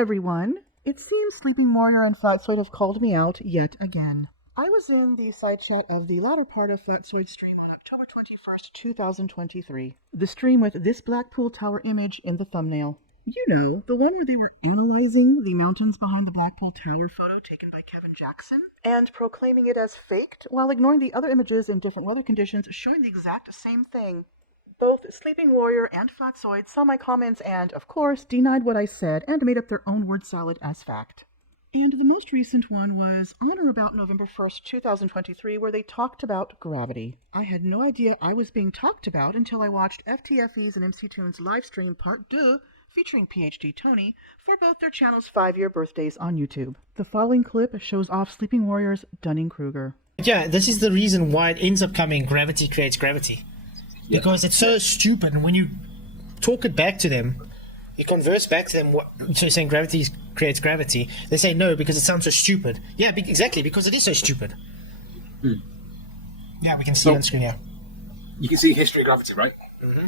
everyone. It seems Sleeping Warrior and Flatzoid have called me out yet again. I was in the side chat of the latter part of Flatzoid's stream on October 21st, 2023. The stream with this Blackpool Tower image in the thumbnail. You know, the one where they were analyzing the mountains behind the Blackpool Tower photo taken by Kevin Jackson and proclaiming it as faked while ignoring the other images in different weather conditions showing the exact same thing. Both Sleeping Warrior and Flatzoid saw my comments and, of course, denied what I said and made up their own word salad as fact. And the most recent one was on or about November 1st, 2023, where they talked about gravity. I had no idea I was being talked about until I watched FTFE's and MC Toon's livestream part 2 featuring PhD Tony for both their channel's 5-year birthdays on YouTube. The following clip shows off Sleeping Warrior's Dunning-Kruger. Yeah, this is the reason why it ends up coming gravity creates gravity. Because it's so stupid, and when you talk it back to them, you converse back to them, so you're saying gravity creates gravity, they say no because it sounds so stupid. Yeah, exactly, because it is so stupid. Yeah, we can see on screen now. You can see history of gravity, right? Mm-hmm.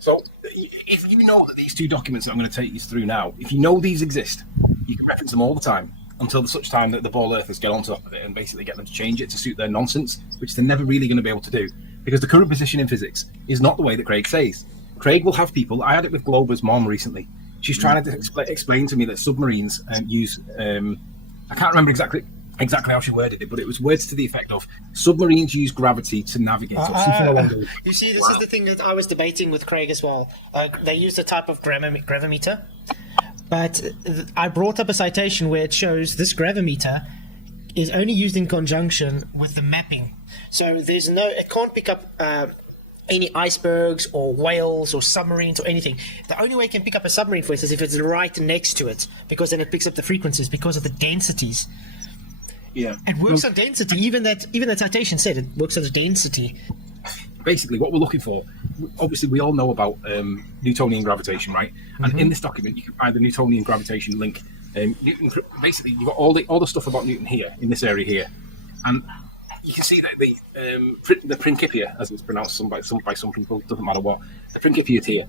So, if you know that these two documents that I'm going to take you through now, if you know these exist, you can reference them all the time until such time that the ball earthers get on top of it and basically get them to change it to suit their nonsense, which they're never really going to be able to do. Because the current position in physics is not the way that Craig says. Craig will have people. I had it with GloberMom recently. She's trying to explain to me that submarines use. I can't remember exactly how she worded it, but it was words to the effect of submarines use gravity to navigate. Or something along those. You see, this is the thing that I was debating with Craig as well. They use a type of gravimeter, but I brought up a citation where it shows this gravimeter is only used in conjunction with the mapping. So there's no, it can't pick up any icebergs or whales or submarines or anything. The only way it can pick up a submarine, for instance, is if it's right next to it, because then it picks up the frequencies because of the densities. Yeah, it works on density. Even that citation said it works on the density. Basically, what we're looking for, obviously, we all know about Newtonian gravitation, right? And in this document, you can find the Newtonian gravitation link. Newton, basically, you've got all the stuff about Newton here in this area here, and you can see that the Principia, as it's pronounced by some people, doesn't matter what, the Principia here.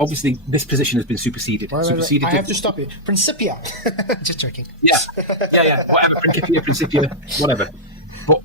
Obviously, this position has been superseded. I have to stop you. Principia. Just joking. Yeah. Whatever. Principia, whatever. But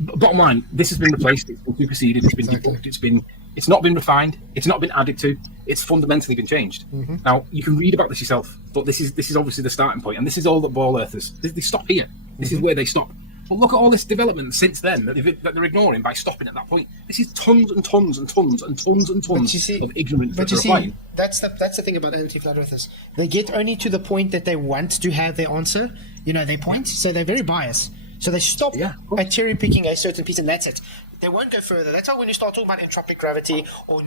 bottom line, this has been replaced. It's been superseded. It's been debunked. It's not been refined. It's not been added to. It's fundamentally been changed. Now you can read about this yourself, but this is obviously the starting point, and this is all that ball earthers. They stop here. This is where they stop. But look at all this development since then that they're ignoring by stopping at that point. This is tons and tons and tons and tons and tons of ignorance that they're applying. That's the thing about anti-flat earthers. They get only to the point that they want to have their answer. You know, their point. So they're very biased. So they stop at cherry picking a certain piece, and that's it. They won't go further. That's how when you start talking about entropic gravity or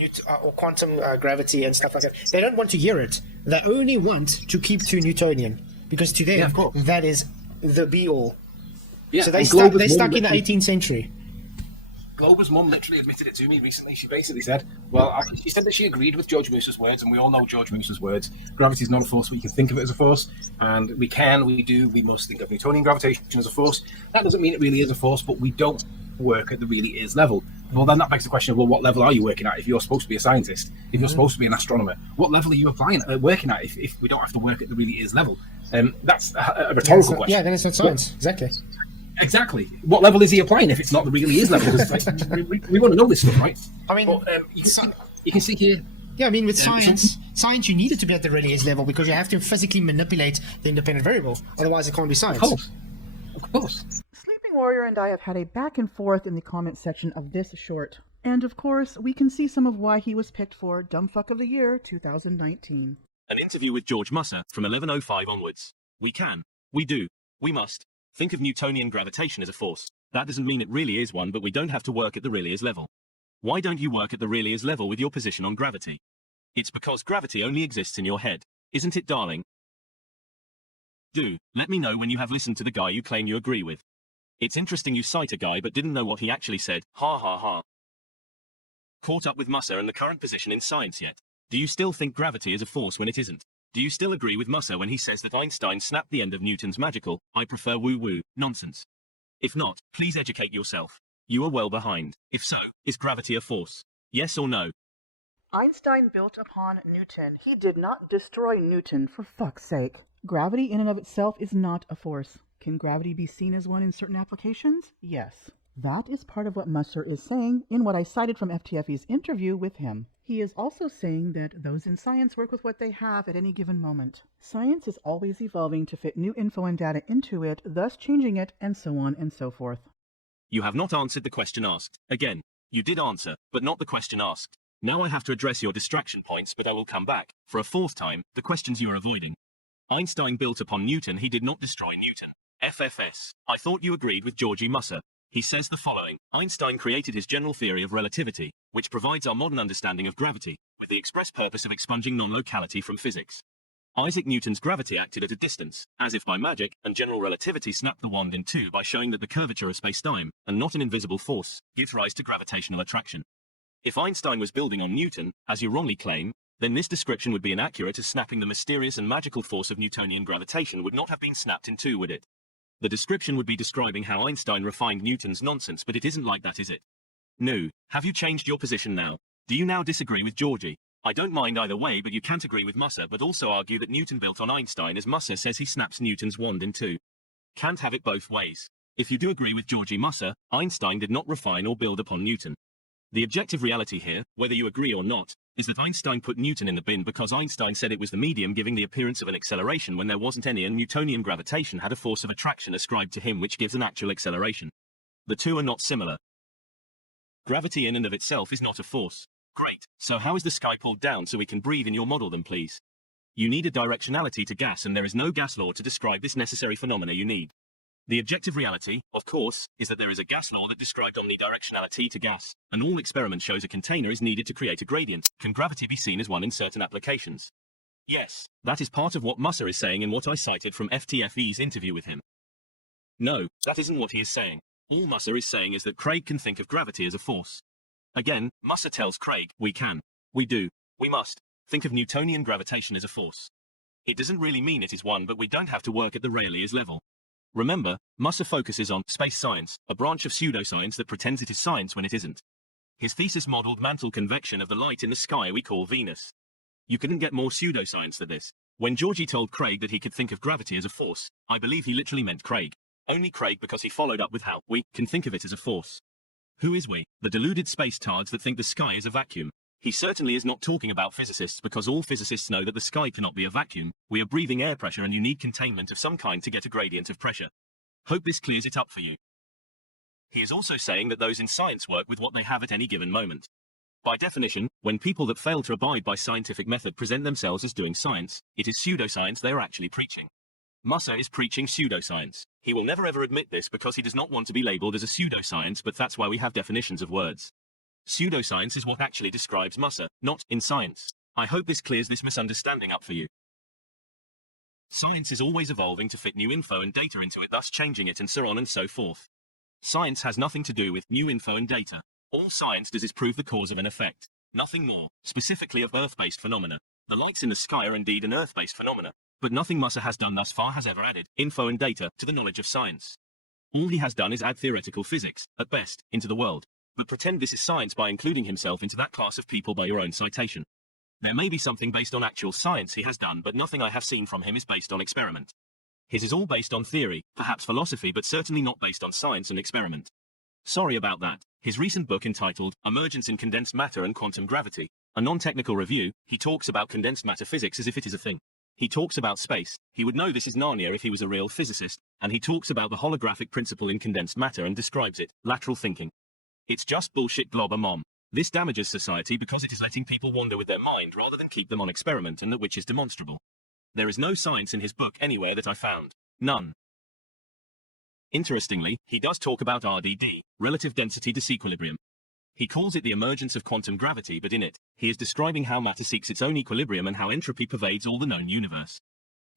quantum gravity and stuff like that, they don't want to hear it. They only want to keep to Newtonian, because to them that is the be-all. Yeah, so they stuck in the 18th century. GloberMom literally admitted it to me recently. She basically said, she said that she agreed with George Moose's words, and we all know George Moose's words. Gravity is not a force, but you can think of it as a force, and we must think of Newtonian gravitation as a force. That doesn't mean it really is a force, but we don't work at the really is level. Well, then that begs the question of, what level are you working at if you're supposed to be a scientist, if you're supposed to be an astronomer? What level are you working at if we don't have to work at the really is level? That's a rhetorical question. Yeah, then it's not science. Exactly. Exactly. What level is he applying if it's not the really is level? We want to know this stuff, right? I mean, you can see here. Yeah, I mean, with science, you need it to be at the really is level because you have to physically manipulate the independent variable. Otherwise, it can't be science. Of course. Sleeping Warrior and I have had a back and forth in the comment section of this short. And of course, we can see some of why he was picked for Dumbfuck of the Year 2019. An interview with George Musser from 11:05 onwards. We can. We do. We must. Think of Newtonian gravitation as a force. That doesn't mean it really is one, but we don't have to work at the really is level. Why don't you work at the really is level with your position on gravity? It's because gravity only exists in your head. Isn't it, darling? Do let me know when you have listened to the guy you claim you agree with. It's interesting you cite a guy but didn't know what he actually said. Ha ha ha. Caught up with Musser and the current position in science yet? Do you still think gravity is a force when it isn't? Do you still agree with Musser when he says that Einstein snapped the end of Newton's magical, I prefer woo-woo, nonsense? If not, please educate yourself. You are well behind. If so, is gravity a force? Yes or no? Einstein built upon Newton. He did not destroy Newton, for fuck's sake. Gravity in and of itself is not a force. Can gravity be seen as one in certain applications? Yes. That is part of what Musser is saying in what I cited from FTFE's interview with him. He is also saying that those in science work with what they have at any given moment. Science is always evolving to fit new info and data into it, thus changing it, and so on and so forth. You have not answered the question asked. Again, you did answer, but not the question asked. Now I have to address your distraction points, but I will come back, for a fourth time, the questions you are avoiding. Einstein built upon Newton, he did not destroy Newton. FFS. I thought you agreed with Georgie Musser. He says the following: Einstein created his general theory of relativity, which provides our modern understanding of gravity, with the express purpose of expunging non-locality from physics. Isaac Newton's gravity acted at a distance, as if by magic, and general relativity snapped the wand in two by showing that the curvature of space-time, and not an invisible force, gives rise to gravitational attraction. If Einstein was building on Newton, as you wrongly claim, then this description would be inaccurate, as snapping the mysterious and magical force of Newtonian gravitation would not have been snapped in two, would it? The description would be describing how Einstein refined Newton's nonsense, but it isn't like that, is it? No. Have you changed your position now? Do you now disagree with Georgie? I don't mind either way, but you can't agree with Musser but also argue that Newton built on Einstein, as Musser says he snaps Newton's wand in two. Can't have it both ways. If you do agree with Georgie Musser, Einstein did not refine or build upon Newton. The objective reality here, whether you agree or not, is that Einstein put Newton in the bin because Einstein said it was the medium giving the appearance of an acceleration when there wasn't any, and Newtonian gravitation had a force of attraction ascribed to him which gives an actual acceleration. The two are not similar. Gravity in and of itself is not a force. Great, so how is the sky pulled down so we can breathe in your model then, please? You need a directionality to gas, and there is no gas law to describe this necessary phenomena you need. The objective reality, of course, is that there is a gas law that described omnidirectionality to gas, and all experiment shows a container is needed to create a gradient. Can gravity be seen as one in certain applications? Yes, that is part of what Musser is saying in what I cited from FTFE's interview with him. No, that isn't what he is saying. All Musser is saying is that Craig can think of gravity as a force. Again, Musser tells Craig, we can, we do, we must, think of Newtonian gravitation as a force. It doesn't really mean it is one, but we don't have to work at the realities level. Remember, Musser focuses on space science, a branch of pseudoscience that pretends it is science when it isn't. His thesis modeled mantle convection of the light in the sky we call Venus. You couldn't get more pseudoscience than this. When Georgie told Craig that he could think of gravity as a force, I believe he literally meant Craig. Only Craig, because he followed up with how we can think of it as a force. Who is we? The deluded space tards that think the sky is a vacuum. He certainly is not talking about physicists, because all physicists know that the sky cannot be a vacuum. We are breathing air pressure, and you need containment of some kind to get a gradient of pressure. Hope this clears it up for you. He is also saying that those in science work with what they have at any given moment. By definition, when people that fail to abide by scientific method present themselves as doing science, it is pseudoscience they are actually preaching. Musser is preaching pseudoscience. He will never ever admit this because he does not want to be labeled as a pseudoscience, but that's why we have definitions of words. Pseudoscience is what actually describes Musser, not in science. I hope this clears this misunderstanding up for you. Science is always evolving to fit new info and data into it, thus changing it and so on and so forth. Science has nothing to do with new info and data. All science does is prove the cause of an effect. Nothing more, specifically of Earth-based phenomena. The lights in the sky are indeed an Earth-based phenomena, but nothing Musser has done thus far has ever added info and data to the knowledge of science. All he has done is add theoretical physics, at best, into the world, but pretend this is science by including himself into that class of people by your own citation. There may be something based on actual science he has done, but nothing I have seen from him is based on experiment. His is all based on theory, perhaps philosophy, but certainly not based on science and experiment. Sorry about that. His recent book entitled Emergence in Condensed Matter and Quantum Gravity, a non-technical review, he talks about condensed matter physics as if it is a thing. He talks about space. He would know this is Narnia if he was a real physicist, and he talks about the holographic principle in condensed matter and describes it, lateral thinking. It's just bullshit, GloberMom. This damages society because it is letting people wander with their mind rather than keep them on experiment, and that which is demonstrable. There is no science in his book anywhere that I found. None. Interestingly, he does talk about RDD, relative density disequilibrium. He calls it the emergence of quantum gravity, but in it, he is describing how matter seeks its own equilibrium and how entropy pervades all the known universe.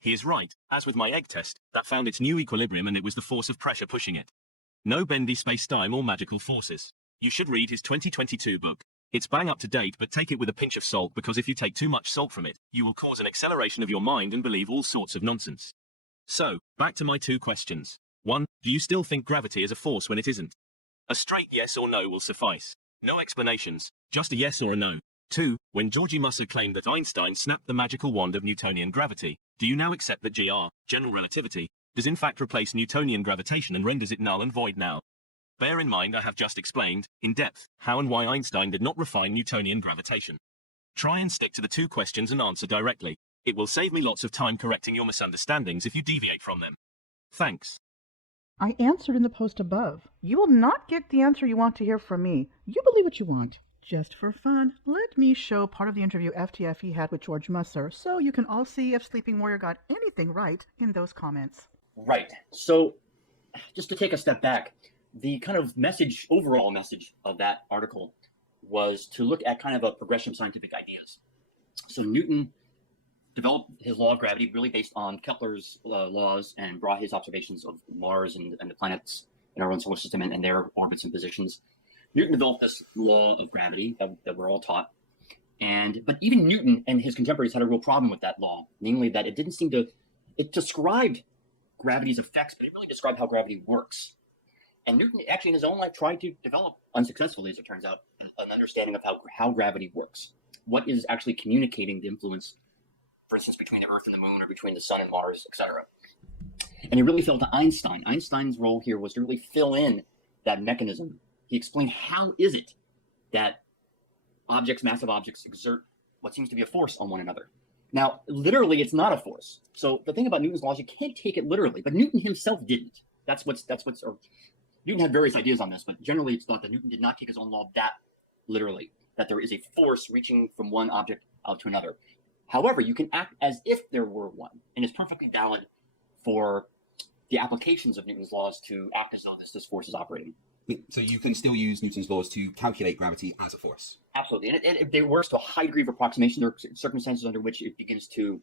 He is right, as with my egg test, that found its new equilibrium and it was the force of pressure pushing it. No bendy space-time or magical forces. You should read his 2022 book. It's bang up to date, but take it with a pinch of salt, because if you take too much salt from it, you will cause an acceleration of your mind and believe all sorts of nonsense. So, back to my two questions. 1. Do you still think gravity is a force when it isn't? A straight yes or no will suffice. No explanations, just a yes or a no. 2. When Georgie Musser claimed that Einstein snapped the magical wand of Newtonian gravity, do you now accept that GR, general relativity, does in fact replace Newtonian gravitation and renders it null and void now? Bear in mind I have just explained, in depth, how and why Einstein did not refine Newtonian gravitation. Try and stick to the 2 questions and answer directly. It will save me lots of time correcting your misunderstandings if you deviate from them. Thanks. I answered in the post above. You will not get the answer you want to hear from me. You believe what you want. Just for fun, let me show part of the interview FTFE had with George Musser so you can all see if Sleeping Warrior got anything right in those comments. Right. So, just to take a step back, the kind of message, overall message of that article was to look at kind of a progression of scientific ideas. So Newton developed his law of gravity really based on Kepler's laws and brought his observations of Mars and the planets in our own solar system and their orbits and positions. Newton developed this law of gravity that we're all taught. But even Newton and his contemporaries had a real problem with that law, namely that it didn't seem to, it described gravity's effects, but it really described how gravity works. And Newton actually in his own life tried to develop, unsuccessfully as it turns out, an understanding of how gravity works. What is actually communicating the influence, for instance, between the Earth and the Moon or between the Sun and Mars, etc. And he really fell to Einstein. Einstein's role here was to really fill in that mechanism. He explained how is it that objects, massive objects, exert what seems to be a force on one another. Now, literally, it's not a force. So the thing about Newton's laws, you can't take it literally, but Newton himself didn't. Newton had various ideas on this, but generally it's thought that Newton did not take his own law that literally, that there is a force reaching from one object out to another. However, you can act as if there were one, and it's perfectly valid for the applications of Newton's laws to act as though this force is operating. So you can still use Newton's laws to calculate gravity as a force? Absolutely, and it works to a high degree of approximation. There are circumstances under which it begins to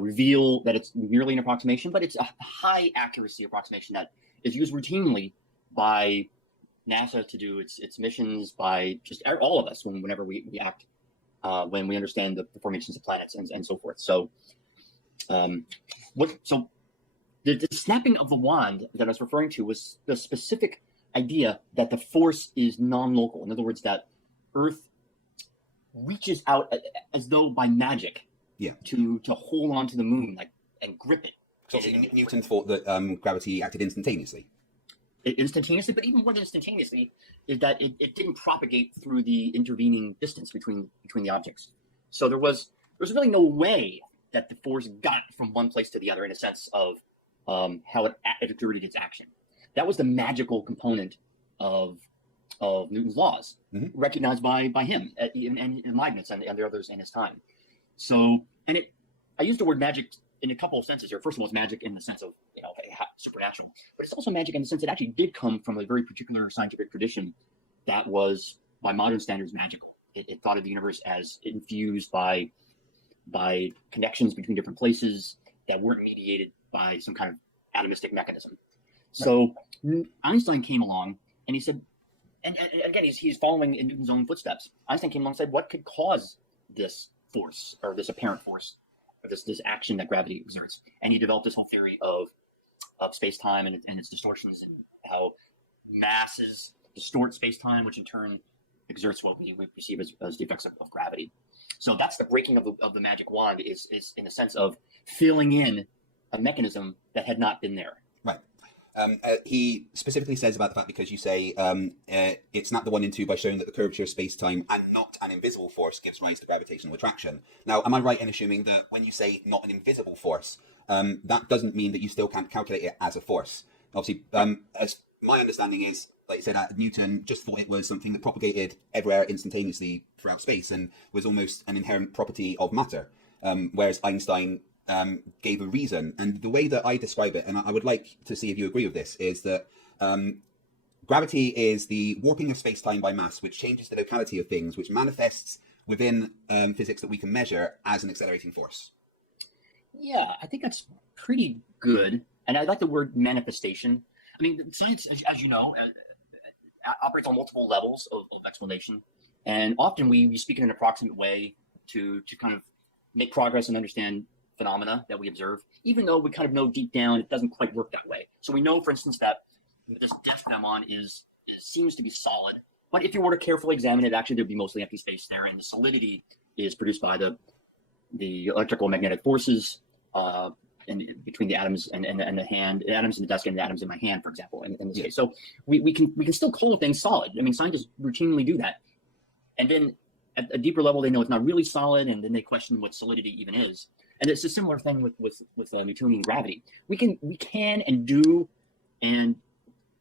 reveal that it's merely an approximation, but it's a high accuracy approximation that is used routinely by NASA to do its missions, by just all of us whenever we act, when we understand the formations of planets and so forth. So, the snapping of the wand that I was referring to was the specific idea that the force is non-local. In other words, that Earth reaches out as though by magic, to hold on to the moon and grip it. So Newton thought that gravity acted instantaneously. Instantaneously, but even more than instantaneously, is that it didn't propagate through the intervening distance between the objects. So there was really no way that the force got from one place to the other in a sense of how it exerted its action. That was the magical component of Newton's laws, recognized by him and Leibniz and the others in his time. So, I use the word magic in a couple of senses here. First of all, it's magic in the sense of supernatural, but it's also magic in the sense it actually did come from a very particular scientific tradition that was, by modern standards, magical. It thought of the universe as infused by connections between different places that weren't mediated by some kind of atomistic mechanism. So Einstein came along and he said, and again, he's following in Newton's own footsteps. Einstein came along and said, what could cause this force, or this apparent force, or this action that gravity exerts? And he developed this whole theory of space-time and its distortions, and how masses distort space-time, which in turn exerts what we perceive as the effects of gravity. So that's the breaking of the magic wand, is in a sense of filling in a mechanism that had not been there. Right. He specifically says about the fact, because you say it snapped the one in two by showing that the curvature of space-time and not an invisible force gives rise to gravitational attraction. Now, am I right in assuming that when you say not an invisible force, that doesn't mean that you still can't calculate it as a force? Obviously, as my understanding is, like you said, Newton just thought it was something that propagated everywhere instantaneously throughout space and was almost an inherent property of matter, whereas Einstein gave a reason. And the way that I describe it, and I would like to see if you agree with this, is that gravity is the warping of space-time by mass, which changes the locality of things, which manifests within physics that we can measure as an accelerating force. Yeah, I think that's pretty good. And I like the word manifestation. I mean, science, as you know, operates on multiple levels of explanation. And often we speak in an approximate way to kind of make progress and understand phenomena that we observe, even though we kind of know deep down it doesn't quite work that way. So we know, for instance, that this disk that I'm on seems to be solid, But if you were to carefully examine it, actually there'd be mostly empty space there, and the solidity is produced by the electrical magnetic forces between the atoms and the hand, the atoms in the desk and the atoms in my hand, for example, in this case. So we can still call things solid. I mean, scientists routinely do that. And then at a deeper level, they know it's not really solid, and then they question what solidity even is. And it's a similar thing with Newtonian gravity. We can and do, and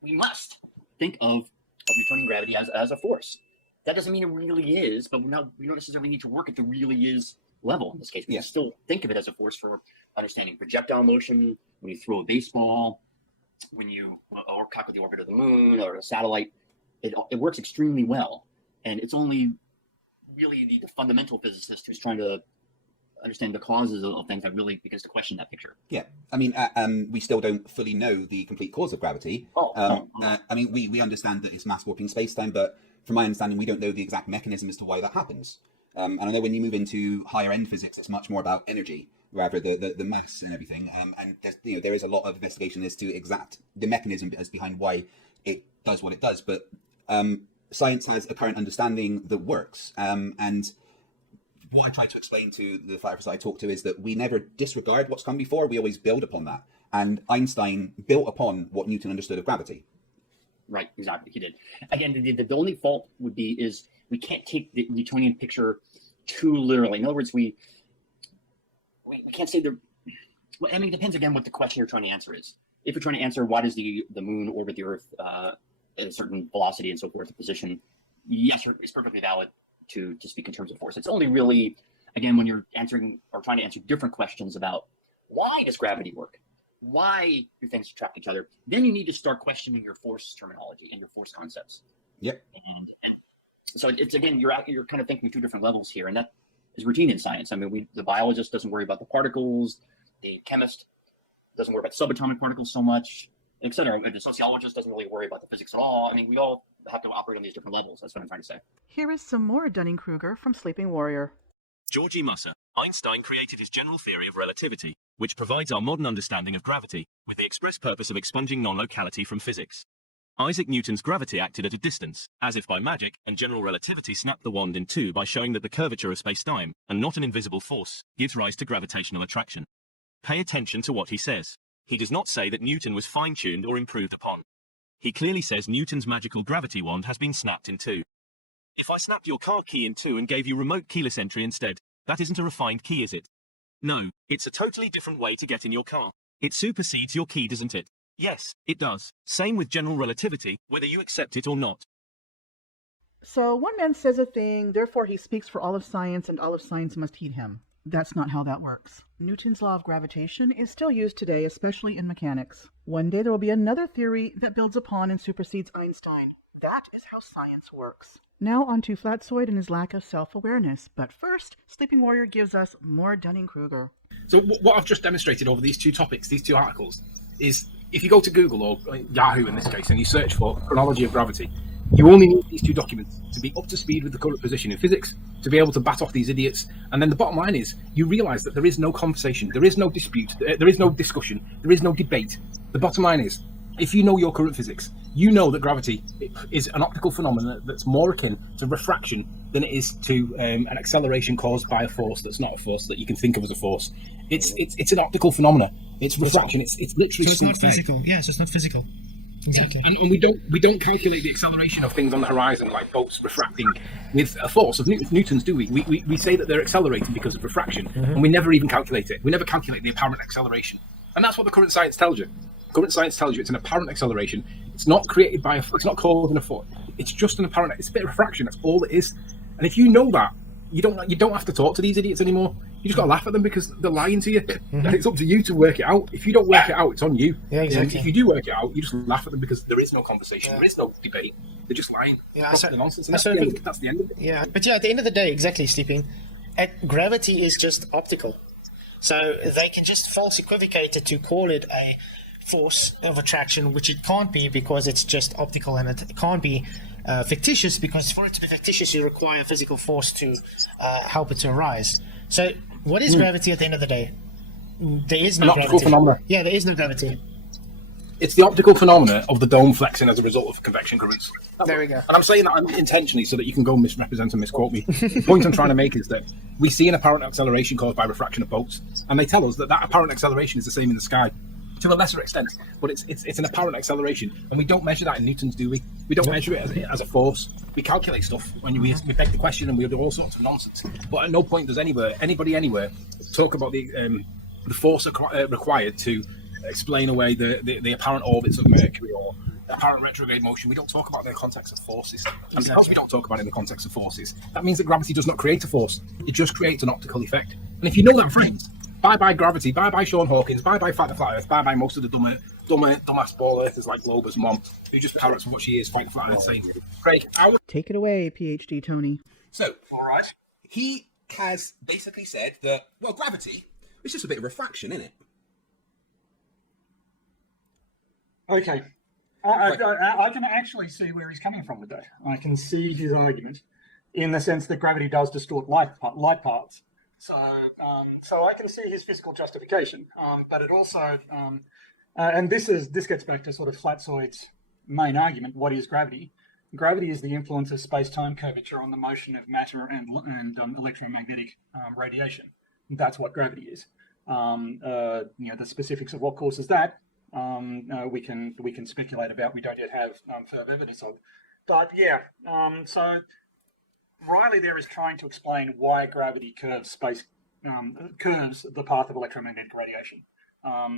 we must think of Newtonian gravity as a force. That doesn't mean it really is, but we don't necessarily need to work at the really is level in this case. We can still think of it as a force for understanding projectile motion, when you throw a baseball, or calculate the orbit of the moon or a satellite. It works extremely well. And it's only really the fundamental physicist who's trying to understand the causes of things that really begins to question that picture. Yeah, I mean, we still don't fully know the complete cause of gravity. I mean, we understand that it's mass warping space-time, but from my understanding, we don't know the exact mechanism as to why that happens. And I know when you move into higher-end physics, it's much more about energy rather the mass and everything. And there is a lot of investigation as to the mechanism as behind why it does what it does. But science has a current understanding that works. And what I try to explain to the flat earthers I talk to is that we never disregard what's come before. We always build upon that. And Einstein built upon what Newton understood of gravity. Right, exactly. He did. Again, the only fault would be is we can't take the Newtonian picture too literally. In other words, we can't say well, I mean, it depends again what the question you're trying to answer is. If you're trying to answer why does the moon orbit the Earth at a certain velocity and so forth, the position, yes, it's perfectly valid to speak in terms of force. It's only really, again, when you're answering or trying to answer different questions about why does gravity work? Why do things attract each other? Then you need to start questioning your force terminology and your force concepts. Yep. And so it's, again, you're kind of thinking two different levels here, and that is routine in science. I mean, the biologist doesn't worry about the particles, the chemist doesn't worry about subatomic particles so much, etc. The sociologist doesn't really worry about the physics at all. I mean, we all have to operate on these different levels. That's what I'm trying to say. Here is some more Dunning-Kruger from Sleeping Warrior. Georgie Musser. Einstein created his general theory of relativity, which provides our modern understanding of gravity, with the express purpose of expunging non-locality from physics. Isaac Newton's gravity acted at a distance, as if by magic, and general relativity snapped the wand in two by showing that the curvature of space-time, and not an invisible force, gives rise to gravitational attraction. Pay attention to what he says. He does not say that Newton was fine-tuned or improved upon. He clearly says Newton's magical gravity wand has been snapped in two. If I snapped your car key in two and gave you remote keyless entry instead, that isn't a refined key, is it? No, it's a totally different way to get in your car. It supersedes your key, doesn't it? Yes, it does. Same with general relativity, whether you accept it or not. So one man says a thing, therefore he speaks for all of science, and all of science must heed him. That's not how that works. Newton's law of gravitation is still used today, especially in mechanics. One day there will be another theory that builds upon and supersedes Einstein. That is how science works. Now on to Flatzoid and his lack of self-awareness. But first, Sleeping Warrior gives us more Dunning-Kruger. So what I've just demonstrated over these two topics, these two articles, is if you go to Google or Yahoo in this case and you search for chronology of gravity, you only need these two documents to be up to speed with the current position in physics, to be able to bat off these idiots. And then the bottom line is you realize that there is no conversation, there is no dispute, there is no discussion, there is no debate. The bottom line is, if you know your current physics, you know that gravity is an optical phenomenon that's more akin to refraction than it is to an acceleration caused by a force that's not a force that you can think of as a force. It's an optical phenomenon. It's refraction. It's literally. So it's not physical. Yeah, so it's not physical. Exactly. And we don't calculate the acceleration of things on the horizon like boats refracting with a force of Newton's, do we? We say that they're accelerating because of refraction, and we never even calculate it. We never calculate the apparent acceleration, and that's what the current science tells you. Current science tells you it's an apparent acceleration. It's not created by it's not caused in a force. It's just an apparent. It's a bit of refraction. That's all it is. And if you know that, you don't have to talk to these idiots anymore. You just got to laugh at them because they're lying to you. And it's up to you to work it out. If you don't work it out, it's on you. Yeah, exactly. If you do work it out, you just laugh at them because there is no conversation. There is no debate. They're just lying. Yeah, Nonsense. And that's the end of it. Yeah, but yeah, at the end of the day, exactly, Sleeping, gravity is just optical. So they can just false equivocate it to call it a force of attraction, which it can't be because it's just optical, and it can't be fictitious because for it to be fictitious you require physical force to help it to arise. So what is gravity at the end of the day? There is no An gravity. optical phenomenon. Yeah, there is no gravity. It's the optical phenomena of the dome flexing as a result of convection currents. There we go. And I'm saying that intentionally so that you can go misrepresent and misquote me. The point I'm trying to make is that we see an apparent acceleration caused by refraction of boats, and they tell us that that apparent acceleration is the same in the sky to a lesser extent, but it's an apparent acceleration, and we don't measure that in newtons, do we? We don't measure it as a force. We calculate stuff when we beg the question, and we do all sorts of nonsense. But at no point does anybody anywhere talk about the force required to explain away the apparent orbits of Mercury or the apparent retrograde motion. We don't talk about it in the context of forces. And because we don't talk about it in the context of forces, that means that gravity does not create a force. It just creates an optical effect. And if you know that phrase, bye-bye gravity, bye-bye Sean Hawkins, bye-bye Fight the Flat Earth, bye-bye most of the dumbass ball earthers like GloberMom, who just parrots what she is, Fight the Flat Earth saying. Craig, Take it away, PhD Tony. So, All right. he has basically said that, well, gravity is just a bit of refraction, isn't it? Okay. I can actually see where he's coming from with that. I can see his argument in the sense that gravity does distort light paths. So I can see his physical justification. But it also, and this gets back to sort of Flatzoid's main argument. What is gravity? Gravity is the influence of space-time curvature on the motion of matter and electromagnetic radiation. That's what gravity is. The specifics of what causes that, we can speculate about. We don't yet have further evidence of. But yeah, so Riley there is trying to explain why gravity curves the path of electromagnetic radiation.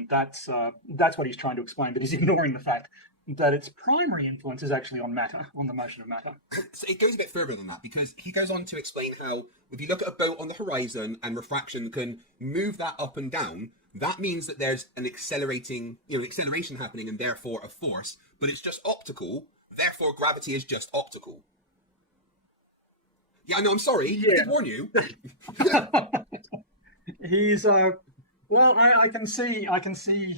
That's what he's trying to explain, but he's ignoring the fact that its primary influence is actually on matter, on the motion of matter. So it goes a bit further than that, because he goes on to explain how if you look at a boat on the horizon and refraction can move that up and down, that means that there's an acceleration happening and therefore a force, but it's just optical, therefore gravity is just optical. Yeah, no, I'm sorry. Yeah. I did warn you. He's well, I can see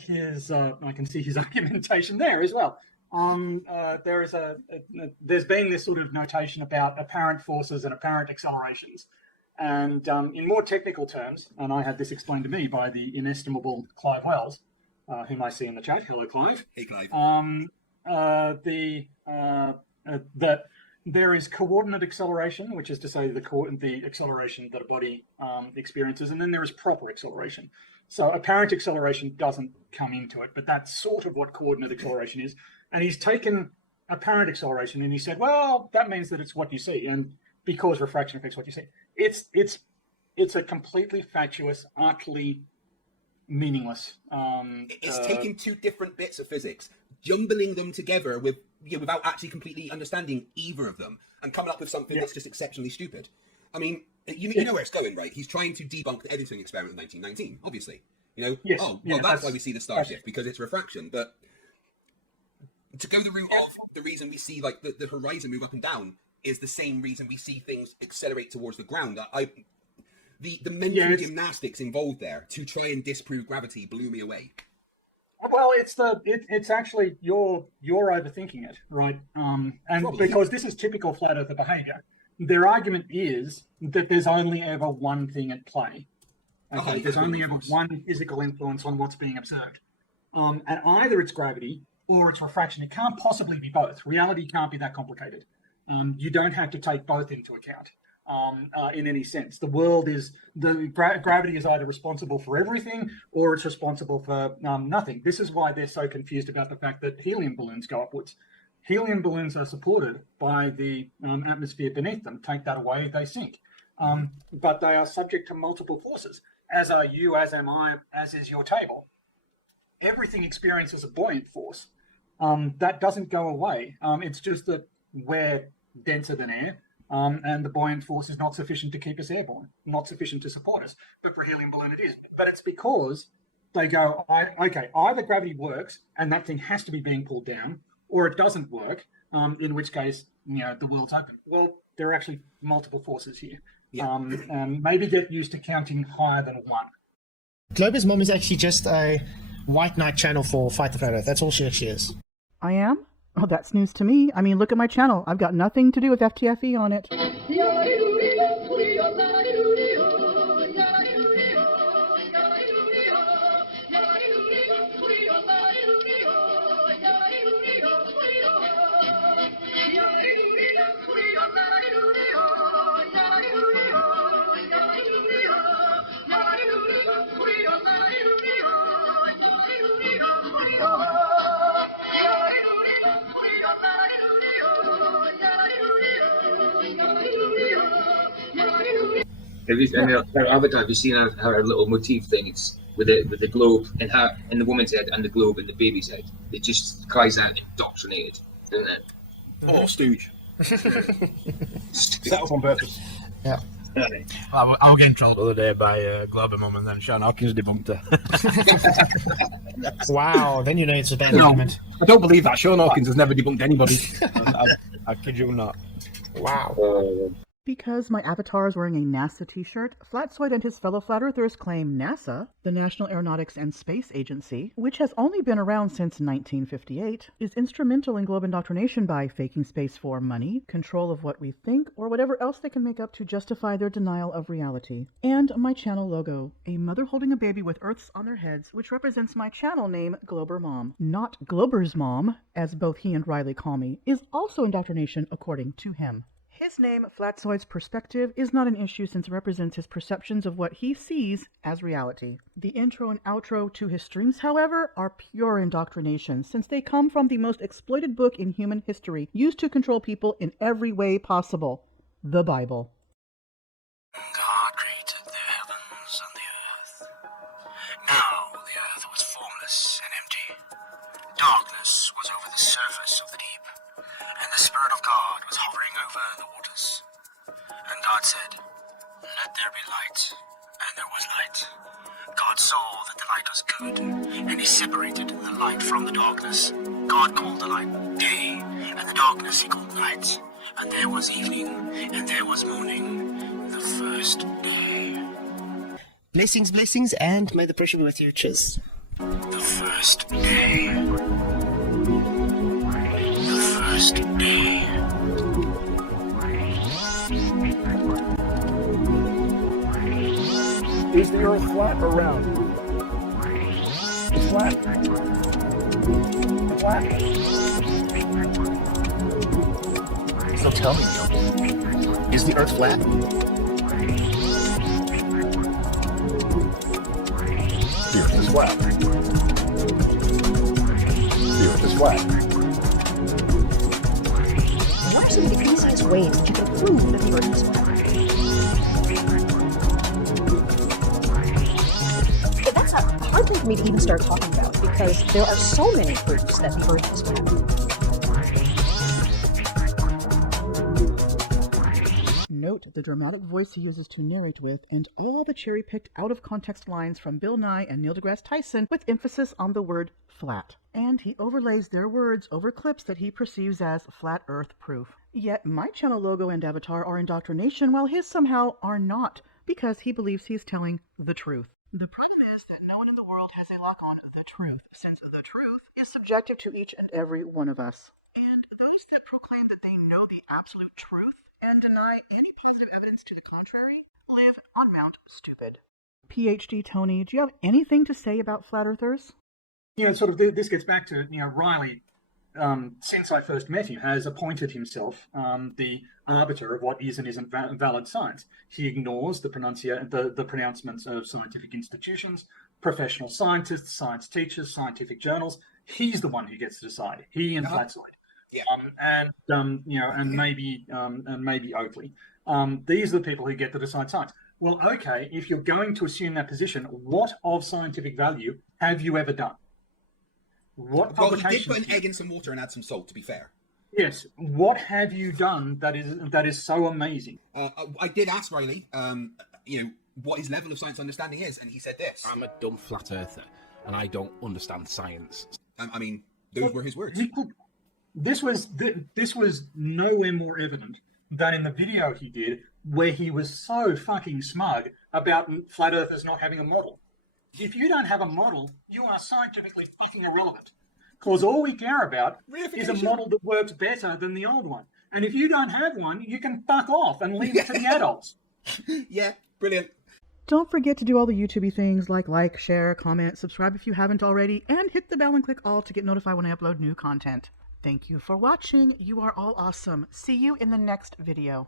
his argumentation there as well. There's been this sort of notation about apparent forces and apparent accelerations, and in more technical terms, and I had this explained to me by the inestimable Clive Wells, whom I see in the chat. Hello, Clive. Hey, Clive. That there is coordinate acceleration, which is to say the acceleration that a body experiences, and then there is proper acceleration. So apparent acceleration doesn't come into it, but that's sort of what coordinate acceleration is. And he's taken apparent acceleration and he said, well, that means that it's what you see, and because refraction affects what you see. It's a completely fatuous, utterly meaningless. It's taking two different bits of physics, jumbling them together without actually completely understanding either of them, and coming up with something that's just exceptionally stupid. I mean, you know where it's going, right? He's trying to debunk the editing experiment in 1919, obviously. That's why we see the star shift, because it's refraction. But to go the route of the reason we see like the horizon move up and down is the same reason we see things accelerate towards the ground. The mental gymnastics involved there to try and disprove gravity blew me away. Well, it's actually you're overthinking it, right? And Probably. Because this is typical flat earther behavior. Their argument is that there's only ever one thing at play. Okay, there's only ever one physical influence on what's being observed, and either it's gravity or it's refraction. It can't possibly be both. Reality can't be that complicated. You don't have to take both into account in any sense. The world is gravity is either responsible for everything or it's responsible for nothing. This is why they're so confused about the fact that helium balloons go upwards. Helium balloons are supported by the atmosphere beneath them. Take that away, they sink. But they are subject to multiple forces, as are you, as am I, as is your table. Everything experiences a buoyant force. That doesn't go away. It's just that we're denser than air, and the buoyant force is not sufficient to keep us airborne, not sufficient to support us. But for a helium balloon, it is. But it's because they go, okay, either gravity works and that thing has to be being pulled down, or it doesn't work, in which case, the world's open. Well, there are actually multiple forces here. Yeah. And maybe get used to counting higher than one. GloberMom is actually just a white knight channel for Fight the Flat Earth. That's all she actually is. I am? Oh, that's news to me. I mean, look at my channel. I've got nothing to do with FTFE on it. Avatar, have you seen her little motif thing? It's with the globe in the woman's head and the globe in the baby's head. It just cries out indoctrinated, doesn't it? Oh, stooge. Set up on purpose. Yeah. I was getting trolled the other day by GloberMom, and then Sean Hawkins debunked her. Wow, then you know it's a bad argument. I don't believe that. Sean Hawkins has never debunked anybody. I kid you not. Wow. Because my avatar is wearing a NASA t-shirt, Flatzoid and his fellow flat earthers claim NASA, the National Aeronautics and Space Agency, which has only been around since 1958, is instrumental in globe indoctrination by faking space for money, control of what we think, or whatever else they can make up to justify their denial of reality. And my channel logo, a mother holding a baby with Earths on their heads, which represents my channel name, GloberMom, not Glober's mom, as both he and Riley call me, is also indoctrination according to him. His name, Flatzoid's perspective, is not an issue since it represents his perceptions of what he sees as reality. The intro and outro to his streams, however, are pure indoctrination since they come from the most exploited book in human history, used to control people in every way possible, the Bible. God created the heavens and the earth. Now the earth was formless and empty. Darkness was over the surface of the deep, and the Spirit of God was hovering over the waters. And God said, "Let there be light," and there was light. God saw that the light was good, and he separated the light from the darkness. God called the light day, and the darkness he called night. And there was evening, and there was morning, the first day. Blessings, blessings, and may the pressure be with you. Cheers. The first day. The first day. Is the Earth flat or round? It's flat. Flat. So tell me, is the Earth flat? The Earth is flat. The Earth is flat. What are some of the easiest ways that you can prove that the Earth is flat? But that's a hard thing for me to even start talking about because there are so many proofs that the Earth is flat. Note the dramatic voice he uses to narrate with, and all the cherry-picked out-of-context lines from Bill Nye and Neil deGrasse Tyson with emphasis on the word flat. And he overlays their words over clips that he perceives as flat earth proof. Yet my channel logo and avatar are indoctrination while his somehow are not, because he believes he is telling the truth. The problem is that no one in the world has a lock on the truth, since the truth is subjective to each and every one of us. And those that proclaim that they know the absolute truth and deny any positive evidence to the contrary live on Mount Stupid. PhD Tony, do you have anything to say about flat earthers? You know, sort of this gets back to, Riley, since I first met him, has appointed himself the arbiter of what is and isn't valid science. He ignores the pronouncements of scientific institutions, professional scientists, science teachers, scientific journals. He's the one who gets to decide. He and Flatzoid. Yeah. And maybe Oakley. These are the people who get to decide science. Well, okay, if you're going to assume that position, what of scientific value have you ever done? What Well, he publications? did put an egg in some water and add some salt, to be fair. Yes. What have you done that is so amazing? I did ask Riley, what his level of science understanding is, and he said this. I'm a dumb flat earther, and I don't understand science. Those were his words. This was nowhere more evident than in the video he did, where he was so fucking smug about flat earthers not having a model. If you don't have a model, you are scientifically fucking irrelevant. Because all we care about is a model that works better than the old one. And if you don't have one, you can fuck off and leave it to the adults. Yeah, brilliant. Don't forget to do all the YouTubey things like, share, comment, subscribe if you haven't already, and hit the bell and click all to get notified when I upload new content. Thank you for watching. You are all awesome. See you in the next video.